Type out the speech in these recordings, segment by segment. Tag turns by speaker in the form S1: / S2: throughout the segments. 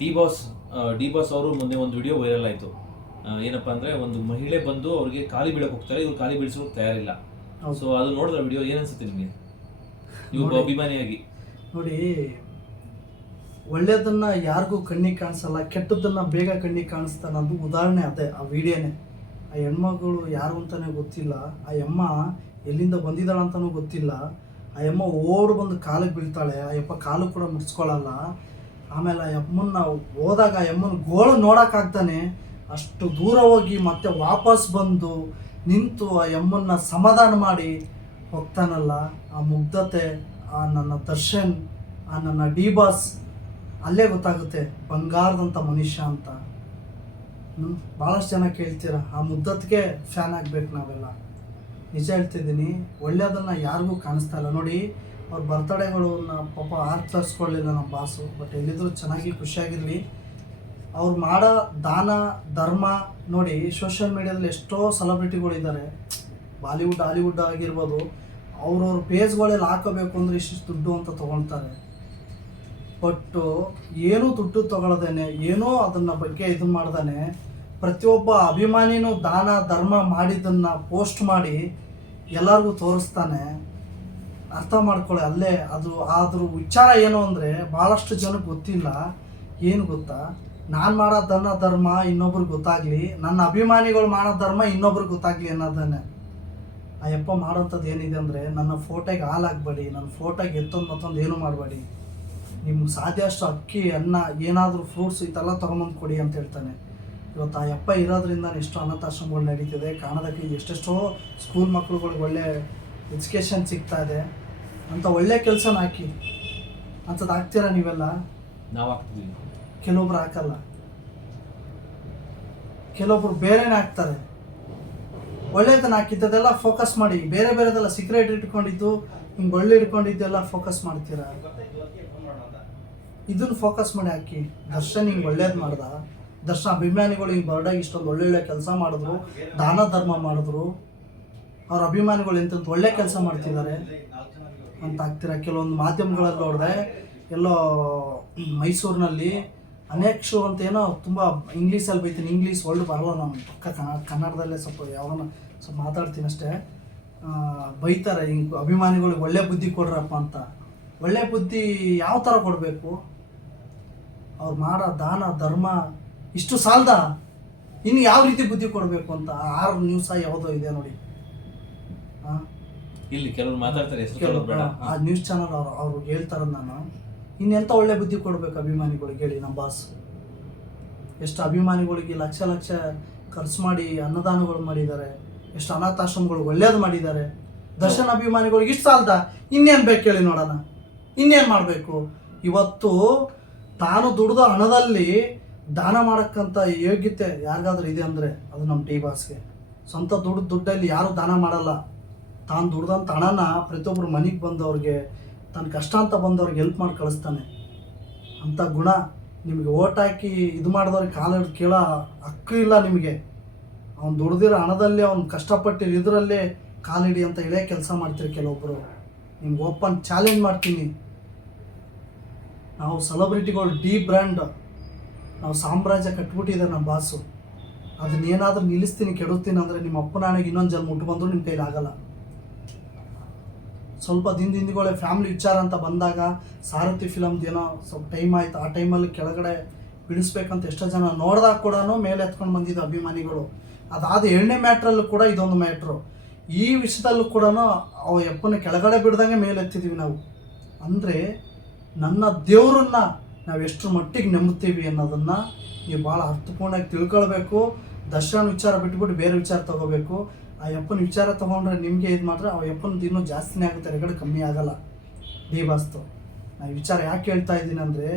S1: D boss D boss ಅವರು ಮೊನ್ನೆ ಒಂದು ವಿಡಿಯೋ ವೈರಲ್ ಆಯಿತು. ಏನಪ್ಪಾ ಅಂದ್ರೆ ಒಂದು ಮಹಿಳೆ ಬಂದು ಅವ್ರಿಗೆ ಖಾಲಿ ಬೀಳಕ್ ಹೋಗ್ತಾರೆ ಇವ್ರು ಖಾಲಿ ಬೀಳಿಸೋಕೆ ತಯಾರಿಲ್ಲ. ಸೊ ಅದು ನೋಡಿದ್ರೆ ವಿಡಿಯೋ ಏನಿಸುತ್ತೆ ಅನ್ಸುತ್ತೆ ನಿಮಗೆ ನೀವು. ಅಭಿಮಾನಿಯಾಗಿ.
S2: ನೋಡಿ ಒಳ್ಳೆಯದನ್ನ ಯಾರಿಗೂ ಕಣ್ಣಿಗೆ ಕಾಣಿಸಲ್ಲ ಕೆಟ್ಟದನ್ನ ಬೇಗ ಕಣ್ಣಿಗೆ ಕಾಣಿಸ್ತಾನೆ ಅನ್ನೋದು ಉದಾಹರಣೆ ಅದೇ ಆ ವಿಡಿಯೋನೇ. ಆ ಹೆಣ್ಮಗಳು ಯಾರು ಅಂತಾನೆ ಗೊತ್ತಿಲ್ಲ ಆ ಅಮ್ಮ ಎಲ್ಲಿಂದ ಬಂದಿದ್ದಾಳೆ ಅಂತಾನೂ ಗೊತ್ತಿಲ್ಲ. ಆ ಅಮ್ಮ ಓಡ್ ಬಂದು ಕಾಲಿಗೆ ಬೀಳ್ತಾಳೆ ಆ ಯಪ್ಪ ಕಾಲು ಕೂಡ ಮುಟ್ಸ್ಕೊಳ್ಳಲ್ಲ ಆಮೇಲೆ ಆ ಅಮ್ಮನ್ನ ಹೋದಾಗ ಯಮ್ಮನ ಗೋಳು ನೋಡೋಕ್ಕಾಗ್ತಾನೆ. ಅಷ್ಟು ದೂರ ಹೋಗಿ ಮತ್ತೆ ವಾಪಸ್ ಬಂದು ನಿಂತು ಆ ಯಮ್ಮನ್ನ ಸಮಾಧಾನ ಮಾಡಿ ಹೋಗ್ತಾನಲ್ಲ. ಆ ಮುಗ್ಧತೆ, ಆ ನನ್ನ ದರ್ಶನ್, ಆ ನನ್ನ ಡಿ ಬಾಸ್ ಅಲ್ಲೇ ಗೊತ್ತಾಗುತ್ತೆ ಬಂಗಾರದಂಥ ಮನುಷ್ಯ ಅಂತ. ಹ್ಮ್? ಭಾಳಷ್ಟು ಜನ ಕೇಳ್ತೀರ, ಆ ಮುದ್ದತ್ಗೆ ಫ್ಯಾನ್ ಆಗ್ಬೇಕು ನಾವೆಲ್ಲ. ನಿಜ ಹೇಳ್ತಿದ್ದೀನಿ, ಒಳ್ಳೆಯದನ್ನು ಯಾರಿಗೂ ಕಾಣಿಸ್ತಾ ಇಲ್ಲ. ನೋಡಿ ಅವ್ರ ಬರ್ತಡೇಗಳನ್ನ ಪಾಪ ಆಚರಿಸ್ಕೊಳ್ಳಿಲ್ಲ ನಮ್ಮ ಬಾಸು ಬಟ್ ಎಲ್ಲಿದ್ರು ಚೆನ್ನಾಗಿ ಖುಷಿಯಾಗಿರಲಿ. ಅವ್ರು ಮಾಡೋ ದಾನ, ಧರ್ಮ ನೋಡಿ ಸೋಷಿಯಲ್ ಮೀಡಿಯಾದಲ್ಲಿ ಎಷ್ಟೋ ಸೆಲೆಬ್ರಿಟಿಗಳಿದ್ದಾರೆ ಬಾಲಿವುಡ್ ಹಾಲಿವುಡ್ ಆಗಿರ್ಬೋದು. ಅವ್ರವ್ರ ಪೇಜ್ಗಳಲ್ಲಿ ಹಾಕೋಬೇಕು ಅಂದರೆ ಇಷ್ಟಿಷ್ಟು ದುಡ್ಡು ಅಂತ ತೊಗೊಳ್ತಾರೆ. ಬಟ್ಟು ಏನೂ ದುಡ್ಡು ತಗೊಳ್ಳದೇನೆ, ಏನೋ ಅದನ್ನ ಬಗ್ಗೆ ಇದು ಮಾಡ್ದಾನೆ. ಪ್ರತಿಯೊಬ್ಬ ಅಭಿಮಾನಿನೂ ದಾನ, ಧರ್ಮ ಮಾಡಿದ್ದನ್ನು ಪೋಸ್ಟ್ ಮಾಡಿ ಎಲ್ಲರಿಗೂ ತೋರಿಸ್ತಾನೆ. ಅರ್ಥ ಮಾಡ್ಕೊಳ್ಳಿ, ಅಲ್ಲೇ ಅದು ಅದ್ರ ವಿಚಾರ ಏನು ಅಂದರೆ ಭಾಳಷ್ಟು ಜನಕ್ಕೆ ಗೊತ್ತಿಲ್ಲ. ಏನು ಗೊತ್ತಾ? ನಾನು ಮಾಡೋ ಧನ, ಧರ್ಮ ಇನ್ನೊಬ್ರಿಗೆ ಗೊತ್ತಾಗಲಿ, ನನ್ನ ಅಭಿಮಾನಿಗಳು ಮಾಡೋ ಧರ್ಮ ಇನ್ನೊಬ್ರಿಗೆ ಗೊತ್ತಾಗಲಿ ಅನ್ನೋದನ್ನೇ. ಆ ಯಪ್ಪ ಮಾಡೋಂಥದ್ದು ಏನಿದೆ ಅಂದರೆ ನನ್ನ ಫೋಟೋಗೆ ಹಾಲಾಗಬೇಡಿ, ನನ್ನ ಫೋಟೋಗೆ ಎತ್ತೊಂದು ಮತ್ತೊಂದು ಏನು ಮಾಡಬೇಡಿ. ನಿಮ್ಗೆ ಸಾಧ್ಯ ಅಷ್ಟು ಅಕ್ಕಿ, ಅನ್ನ, ಏನಾದರೂ ಫ್ರೂಟ್ಸ್ ಇದೆಲ್ಲ ತೊಗೊಂಬಂದು ಕೊಡಿ ಅಂತ ಹೇಳ್ತಾನೆ. ಇವತ್ತು ಆ ಯಪ್ಪ ಇರೋದ್ರಿಂದ ಎಷ್ಟು ಅನಾಥಾಶ್ರಮಗಳು ನಡೀತಿದೆ, ಕಾಣೋದಕ್ಕೆ ಎಷ್ಟೆಷ್ಟೋ ಸ್ಕೂಲ್ ಮಕ್ಳುಗಳಿಗೆ ಒಳ್ಳೆ ಎಜುಕೇಷನ್ ಸಿಗ್ತಾ ಇದೆ. ಅಂತ ಒಳ್ಳೆ ಕೆಲಸನ ಹಾಕಿ. ಅಂಥದ್ದು ಹಾಕ್ತೀರಾ ನೀವೆಲ್ಲ?
S1: ನಾವು
S2: ಕೆಲವೊಬ್ರು ಹಾಕಲ್ಲ. ಕೆಲವೊಬ್ರು ಬೇರೆನೇ ಹಾಕ್ತಾರೆ. ಒಳ್ಳೆಯದನ್ನ ಹಾಕಿದ್ದೆಲ್ಲ ಫೋಕಸ್ ಮಾಡಿ. ಬೇರೆ ಬೇರೆದೆಲ್ಲ ಸಿಗರೇಟ್ ಇಟ್ಕೊಂಡಿದ್ದು ಹಿಂಗೆ ಒಳ್ಳೆ ಇಟ್ಕೊಂಡಿದ್ದೆಲ್ಲ ಫೋಕಸ್ ಮಾಡ್ತೀರಾ? ಇದನ್ನ ಫೋಕಸ್ ಮಾಡಿ ಹಾಕಿ. ದರ್ಶನ್ ಹಿಂಗೆ ಒಳ್ಳೇದು ಮಾಡ್ದ. ದರ್ಶನ್ ಅಭಿಮಾನಿಗಳು ಹಿಂಗೆ ಬರ್ಡಾಗಿ ಇಷ್ಟೊಂದು ಒಳ್ಳೊಳ್ಳೆ ಕೆಲಸ ಮಾಡಿದ್ರು. ದಾನ ಧರ್ಮ ಮಾಡಿದ್ರು. ಅವ್ರ ಅಭಿಮಾನಿಗಳು ಎಂತಂತ ಒಳ್ಳೆ ಕೆಲಸ ಮಾಡ್ತಿದ್ದಾರೆ ಅಂತ ಆಗ್ತೀರ? ಕೆಲವೊಂದು ಮಾಧ್ಯಮಗಳಲ್ಲಿ ನೋಡಿದೆ, ಎಲ್ಲೋ ಮೈಸೂರಿನಲ್ಲಿ ಅನೇಕ ಶೋ ಅಂತ ಏನೋ ತುಂಬ ಇಂಗ್ಲೀಷಲ್ಲಿ ಬೈತೀನಿ, ಇಂಗ್ಲೀಷ್ ವರ್ಲ್ಡ್ ಬರಲ್ಲ ನಾನು ಪಕ್ಕ ಕನ್ನಡ, ಕನ್ನಡದಲ್ಲೇ ಸ್ವಲ್ಪ ಯಾವನ ಸ್ವಲ್ಪ ಮಾತಾಡ್ತೀನಿ ಅಷ್ಟೇ. ಬೈತಾರೆ ಹಿಂಗೆ ಅಭಿಮಾನಿಗಳಿಗೆ ಒಳ್ಳೆ ಬುದ್ಧಿ ಕೊಡ್ರಪ್ಪ ಅಂತ. ಒಳ್ಳೆ ಬುದ್ಧಿ ಯಾವ ಥರ ಕೊಡಬೇಕು? ಅವ್ರು ಮಾಡೋ, ದಾನ, ಧರ್ಮ ಇಷ್ಟು ಸಾಲದ? ಇನ್ನು ಯಾವ ರೀತಿ ಬುದ್ಧಿ ಕೊಡಬೇಕು ಅಂತ ಆರು ನ್ಯೂಸ ಯಾವುದೋ ಇದೆ ನೋಡಿ.
S1: ಇಲ್ಲಿ ಕೆಲವರು ಮಾತಾಡ್ತಾರೆ ಹೆಸರು ಬೇಡ.
S2: ಆ ನ್ಯೂಸ್ ಚಾನಲ್ ಅವರು ಅವ್ರು ಹೇಳ್ತಾರ ನಾನು. ಇನ್ನೆಂತ ಒಳ್ಳೆ ಬುದ್ಧಿ ಕೊಡ್ಬೇಕು ಅಭಿಮಾನಿಗಳಿಗೆ ಹೇಳಿ ನಮ್ಮ ಬಾಸ್ ಎಷ್ಟು ಅಭಿಮಾನಿಗಳಿಗೆ ಲಕ್ಷ ಲಕ್ಷ ಖರ್ಚು ಮಾಡಿ ಅನ್ನದಾನಗಳು ಮಾಡಿದ್ದಾರೆ. ಎಷ್ಟು ಅನಾಥಾಶ್ರಮಗಳು ಒಳ್ಳೇದು ಮಾಡಿದ್ದಾರೆ. ದರ್ಶನ್ ಅಭಿಮಾನಿಗಳಿಗೆ ಇಷ್ಟು ಸಾಲದ? ಇನ್ನೇನು ಬೇಕು ಹೇಳಿ ನೋಡೋಣ. ಇನ್ನೇನು ಮಾಡಬೇಕು? ಇವತ್ತು ತಾನು ದುಡ್ದ ಹಣದಲ್ಲಿ ದಾನ ಮಾಡೋಕ್ಕಂಥ ಯೋಗ್ಯತೆ ಯಾರಿಗಾದ್ರೂ ಇದೆ ಅಂದರೆ ಅದು ನಮ್ಮ ಟಿ ಬಾಸ್ಗೆ ಸ್ವಂತ ದುಡ್ಡು ದುಡ್ಡಲ್ಲಿ ಯಾರು ದಾನ ಮಾಡಲ್ಲ. ತಾನು ದುಡ್ದಂಥ ಹಣನ ಪ್ರತಿಯೊಬ್ಬರು ಮನೆಗೆ ಬಂದವ್ರಿಗೆ ತನ್ನ ಕಷ್ಟ ಅಂತ ಬಂದವ್ರಿಗೆ ಹೆಲ್ಪ್ ಮಾಡಿ ಕಳಿಸ್ತಾನೆ. ಅಂಥ ಗುಣ ನಿಮಗೆ ಓಟ್ ಹಾಕಿ ಇದು ಮಾಡಿದವ್ರಿಗೆ ಕಾಲು ಹಿಡ್ದು ಕೇಳೋ ಹಕ್ಕು ಇಲ್ಲ ನಿಮಗೆ. ಅವ್ನು ದುಡ್ದಿರೋ ಹಣದಲ್ಲಿ ಅವ್ನು ಕಷ್ಟಪಟ್ಟಿರೋ ಇದರಲ್ಲೇ ಕಾಲಿಡಿ ಅಂತ ಇಳೇ ಕೆಲಸ ಮಾಡ್ತೀರಿ ಕೆಲವೊಬ್ಬರು ನಿಮ್ಗೆ ಓಪನ್ ಚಾಲೆಂಜ್ ಮಾಡ್ತೀನಿ. ನಾವು ಸೆಲೆಬ್ರಿಟಿಗಳು ಡಿ ಬ್ರ್ಯಾಂಡ್ ನಾವು ಸಾಮ್ರಾಜ್ಯ ಕಟ್ಬಿಟ್ಟಿದ್ದಾರೆ ನಮ್ಮ ಬಾಸು ಅದನ್ನೇನಾದರೂ ನಿಲ್ಲಿಸ್ತೀನಿ ಕೆಡುತ್ತೀನಿ ಅಂದರೆ ನಿಮ್ಮ ಅಪ್ಪನ ಹಣೆಗೆ ಇನ್ನೊಂದು ಜನ ಮುಟ್ಟು ಬಂದರೂ ನಿಮ್ಮ ಕೈಲಿ ಆಗಲ್ಲ. ಸ್ವಲ್ಪ ದಿನ ದಿನಗಳೇ ಫ್ಯಾಮಿಲಿ ವಿಚಾರ ಅಂತ ಬಂದಾಗ ಸಾರಥಿ ಫಿಲಮ್ದು ಏನೋ ಸ್ವಲ್ಪ ಟೈಮ್ ಆಯ್ತು. ಆ ಟೈಮಲ್ಲಿ ಕೆಳಗಡೆ ಬಿಡಿಸ್ಬೇಕಂತ ಎಷ್ಟೋ ಜನ ನೋಡಿದಾಗ ಕೂಡ ಮೇಲೆ ಎತ್ಕೊಂಡು ಬಂದಿದ್ದು ಅಭಿಮಾನಿಗಳು. ಅದಾದ ಎರಡನೇ ಮ್ಯಾಟ್ರಲ್ಲೂ ಕೂಡ ಇದೊಂದು ಮ್ಯಾಟ್ರು ಈ ವಿಷಯದಲ್ಲೂ ಕೂಡ ಅವ ಯಪ್ಪನ ಕೆಳಗಡೆ ಬಿಡ್ದಂಗೆ ಮೇಲೆ ಎತ್ತಿದ್ದೀವಿ ನಾವು. ಅಂದರೆ ನನ್ನ ದೇವರನ್ನ ನಾವು ಎಷ್ಟು ಮಟ್ಟಿಗೆ ನಂಬುತ್ತೀವಿ ಅನ್ನೋದನ್ನು ನೀವು ಭಾಳ ಅರ್ಥಪೂರ್ಣವಾಗಿ ತಿಳ್ಕೊಳ್ಬೇಕು. ದರ್ಶನ ವಿಚಾರ ಬಿಟ್ಬಿಟ್ಟು ಬೇರೆ ವಿಚಾರ ತಗೋಬೇಕು. ಆ ಯಪ್ಪನ ವಿಚಾರ ತೊಗೊಂಡ್ರೆ ನಿಮಗೆ ಇದು ಮಾತ್ರ, ಆ ಯಪ್ಪನದು ಇನ್ನೂ ಜಾಸ್ತಿನೇ ಆಗುತ್ತೆ ಹೊರಗಡೆ ಕಮ್ಮಿ ಆಗಲ್ಲ. ಡಿ ಬಾಸ್ತು. ಈ ವಿಚಾರ ಯಾಕೆ ಹೇಳ್ತಾ ಇದ್ದೀನಿ ಅಂದರೆ,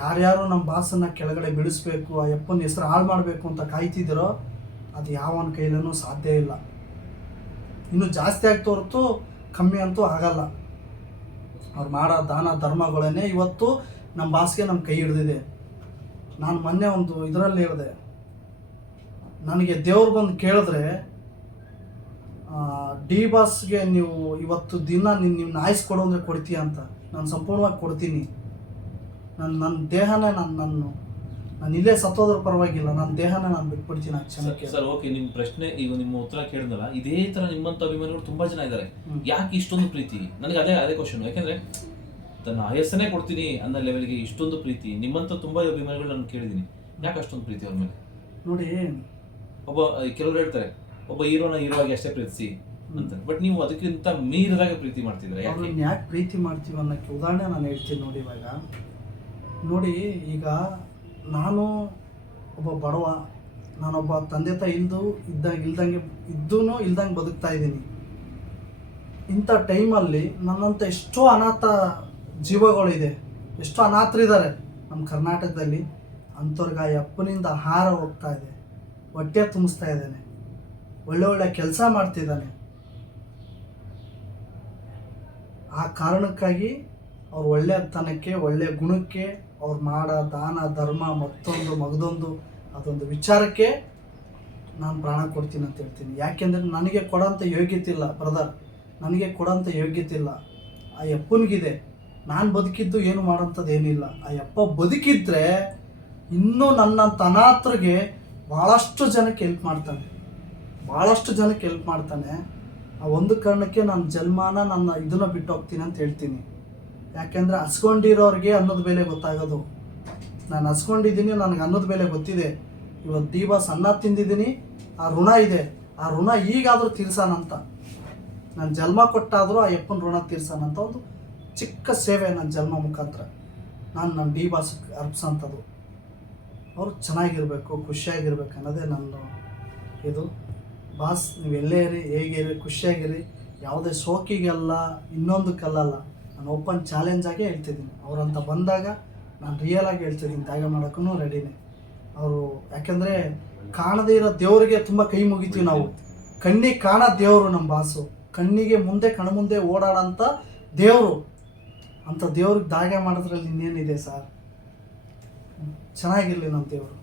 S2: ಯಾರ್ಯಾರು ನಮ್ಮ ಬಾಸನ್ನ ಕೆಳಗಡೆ ಬಿಡಿಸ್ಬೇಕು, ಆ ಯಪ್ಪನ ಹೆಸರು ಹಾಳು ಮಾಡಬೇಕು ಅಂತ ಕಾಯ್ತಿದ್ದೀರೋ, ಅದು ಯಾವನ ಕೈಲೂ ಸಾಧ್ಯ ಇಲ್ಲ. ಇನ್ನು ಜಾಸ್ತಿ ಆಗ್ತಾ ಹೊರತು ಕಮ್ಮಿ ಅಂತೂ ಆಗಲ್ಲ. ಅವ್ರು ಮಾಡೋ ದಾನ ಧರ್ಮಗಳನ್ನೇ ಇವತ್ತು ನಮ್ಮ ಬಾಸ್ಗೆ ನಮ್ಮ ಕೈ ಹಿಡ್ದಿದೆ. ನಾನು ಮೊನ್ನೆ ಒಂದು ಇದರಲ್ಲಿ ಹೇಳಿದೆ. ನನಗೆ ದೇವ್ರು ಬಂದು ಕೇಳಿದ್ರೆ ಡಿ ಬಾಸ್ಗೆ ನೀವು ಇವತ್ತು ದಿನ ನಿನ್ನ ನಿಮ್ಮನ್ನ ಆಯ್ಸ್ ಕೊಡು ಅಂದರೆ ಕೊಡ್ತೀಯ ಅಂತ. ನಾನು ಸಂಪೂರ್ಣವಾಗಿ ಕೊಡ್ತೀನಿ. ನನ್ನ ನನ್ನ ದೇಹನೇ ನಾನು ನಾನು ನಾನು ಇಲ್ಲೇ ಸತ್ತೋದ್ರ ಪರವಾಗಿಲ್ಲ. ನನ್ನ ದೇಹನ ನಾನು ಬಿಟ್ಬಿಡ್ತೀನಿ ಆ ಕ್ಷಣಕ್ಕೆ.
S1: ಸರ್ ಓಕೆ ನಿಮ್ಮ ಪ್ರಶ್ನೆ ಈಗ ನಿಮ್ಮ ಉತ್ತರ ಕೇಳಿದ್ನಲ್ಲ ಇದೇ ತರ ನಿಮ್ಮಂತ ಅಭಿಮಾನಿಗಳು ತುಂಬಾ ಜನ ಇದ್ದಾರೆ. ಯಾಕೆ ಇಷ್ಟೊಂದು ಪ್ರೀತಿ? ನನಗೆ ಅದೇ ಅದೇ ಕ್ವಶನ್ ಯಾಕೆಂದರೆ ತನ್ನ ಆಯಸ್ಸನ್ನೇ ಕೊಡ್ತೀನಿ ಅನ್ನೋ ಲೆವೆಲ್ಗೆ ಇಷ್ಟೊಂದು ಪ್ರೀತಿ. ನಿಮ್ಮಂತ ತುಂಬಾ ಅಭಿಮಾನಿಗಳು ನಾನು ಕೇಳಿದ್ದೀನಿ. ಯಾಕೆ ಅಷ್ಟೊಂದು ಪ್ರೀತಿ ಅವ್ರ ಮೇಲೆ?
S2: ನೋಡಿ
S1: ಒಬ್ಬ ಕೆಲವರು ಹೇಳ್ತಾರೆ ಒಬ್ಬ ಹೀರೋನ ಹೀರೋ ಆಗಿ ಅಷ್ಟೇ ಪ್ರೀತಿಸಿ ಅಂತ. ಬಟ್ ನೀವು ಅದಕ್ಕಿಂತ ಮೀರಿದಾಗ ಪ್ರೀತಿ ಮಾಡ್ತಿದ್ರೆ ಯಾಕೆ?
S2: ಅವ್ರನ್ನ ಯಾಕೆ ಪ್ರೀತಿ ಮಾಡ್ತೀವಿ ಅನ್ನೋಕ್ಕೆ ಉದಾಹರಣೆ ನಾನು ಹೇಳ್ತೀನಿ ನೋಡಿ ಇವಾಗ. ನೋಡಿ ಈಗ ನಾನು ಒಬ್ಬ ಬಡವ ನಾನೊಬ್ಬ ತಂದೆ ತಾಯಿ ಇಲ್ದು ಇದ್ದಾಗ ಇಲ್ದಂಗೆ ಇದ್ದೂ ಇಲ್ದಂಗೆ ಬದುಕ್ತಾ ಇದ್ದೀನಿ. ಇಂಥ ಟೈಮಲ್ಲಿ ನನ್ನಂಥ ಎಷ್ಟೋ ಅನಾಥ ಜೀವಗಳಿದೆ ಎಷ್ಟೋ ಅನಾಥರಿದ್ದಾರೆ ನಮ್ಮ ಕರ್ನಾಟಕದಲ್ಲಿ. ಅಂಥವ್ರಿಗೆ ಆ ಅಪ್ಪನಿಂದ ಆಹಾರ ಹೋಗ್ತಾ ಇದೆ. ಹೊಟ್ಟೆ ತುಂಬಿಸ್ತಾ ಇದ್ದಾನೆ. ಒಳ್ಳೆ ಒಳ್ಳೆ ಕೆಲಸ ಮಾಡ್ತಿದ್ದಾನೆ. ಆ ಕಾರಣಕ್ಕಾಗಿ ಅವ್ರ ಒಳ್ಳೆತನಕ್ಕೆ ಒಳ್ಳೆಯ ಗುಣಕ್ಕೆ, ಅವ್ರು ಮಾಡ, ದಾನ, ಧರ್ಮ, ಮತ್ತೊಂದು, ಮಗದೊಂದು, ಅದೊಂದು ವಿಚಾರಕ್ಕೆ ನಾನು ಪ್ರಾಣ ಕೊಡ್ತೀನಿ ಅಂತ ಹೇಳ್ತೀನಿ. ಯಾಕೆಂದರೆ ನನಗೆ ಕೊಡೋಂಥ ಯೋಗ್ಯತೆ ಇಲ್ಲ ಬ್ರದರ್ ನನಗೆ ಕೊಡೋಂಥ ಯೋಗ್ಯತೆ ಇಲ್ಲ. ಆ ಯಪ್ಪನಿಗಿದೆ ನಾನು ಬದುಕಿದ್ದು ಏನು ಮಾಡೋಂಥದ್ದು ಏನಿಲ್ಲ. ಆ ಯಪ್ಪ ಬದುಕಿದ್ರೆ ಇನ್ನೂ ನನ್ನ ತನಾತ್ರಿಗೆ ಭಾಳಷ್ಟು ಜನಕ್ಕೆ ಹೆಲ್ಪ್ ಮಾಡ್ತಾನೆ. ಭಾಳಷ್ಟು ಜನಕ್ಕೆ ಹೆಲ್ಪ್ ಮಾಡ್ತಾನೆ. ಆ ಒಂದು ಕಾರಣಕ್ಕೆ ನಾನು ಜನ್ಮಾನ ನನ್ನ ಇದನ್ನ ಬಿಟ್ಟು ಹೋಗ್ತೀನಿ ಅಂತ ಹೇಳ್ತೀನಿ. ಯಾಕೆಂದರೆ ಹಸ್ಕೊಂಡಿರೋರಿಗೆ ಅನ್ನದ ಬೆಲೆ ಗೊತ್ತಾಗೋದು. ನಾನು ಹಸ್ಕೊಂಡಿದ್ದೀನಿ, ನನಗೆ ಅನ್ನದ ಬೆಲೆ ಗೊತ್ತಿದೆ. ಇವತ್ತು ಬಾಸ್ ಅನ್ನ ತಿಂದಿದ್ದೀನಿ, ಆ ಋಣ ಇದೆ. ಆ ಋಣ ಈಗಾದರೂ ತೀರ್ಸಾನಂತ ನಾನು ಜನ್ಮ ಕೊಟ್ಟಾದರೂ ಆ ಯಪ್ಪನ ಋಣ ತೀರ್ಸಾನಂತ ಒಂದು ಚಿಕ್ಕ ಸೇವೆ ನನ್ನ ಜನ್ಮ ಮುಖಾಂತರ. ನಾನು ನನ್ನ ಡಿ ಬಾಸ್ ಅರ್ಪಿಸೋಂಥದ್ದು. ಅವರು ಚೆನ್ನಾಗಿರಬೇಕು, ಖುಷಿಯಾಗಿರ್ಬೇಕು ಅನ್ನೋದೇ ನನ್ನ ಇದು. ಬಾಸ್, ನೀವು ಎಲ್ಲೇ ಇರಿ ಹೇಗಿರಿ ಖುಷಿಯಾಗಿರಿ, ಯಾವುದೇ ಸೋಕಿಗೆಲ್ಲ ಇನ್ನೊಂದು ಕಲ್ಲಲ್ಲ ನಾನು ಓಪನ್ ಚಾಲೆಂಜ್ ಆಗೇ ಹೇಳ್ತಿದ್ದೀನಿ. ಅವ್ರಂತ ಬಂದಾಗ ನಾನು ರಿಯಲ್ ಆಗಿ ಹೇಳ್ತಿದ್ದೀನಿ, ತ್ಯಾಗ ಮಾಡೋಕ್ಕೂ ರೆಡಿನೇ ಅವರು, ಯಾಕೆಂದರೆ ಕಾಣದೇ ಇರೋ ದೇವರಿಗೆ ತುಂಬ ಕೈ ಮುಗಿತೀವಿ ನಾವು. ಕಣ್ಣಿಗೆ ಕಾಣೋ ದೇವರು ನಮ್ಮ ಬಾಸು. ಕಣ್ಣಿಗೆ ಮುಂದೆ ಕಣ್ಮುಂದೆ ಓಡಾಡೋಂಥ ದೇವರು. ಅಂಥ ದೇವ್ರಿಗೆ ದಾಗೆ ಮಾಡೋದ್ರಲ್ಲಿ ಇನ್ನೇನಿದೆ ಸರ್? ಚೆನ್ನಾಗಿರಲಿ ನಮ್ಮ ದೇವರು.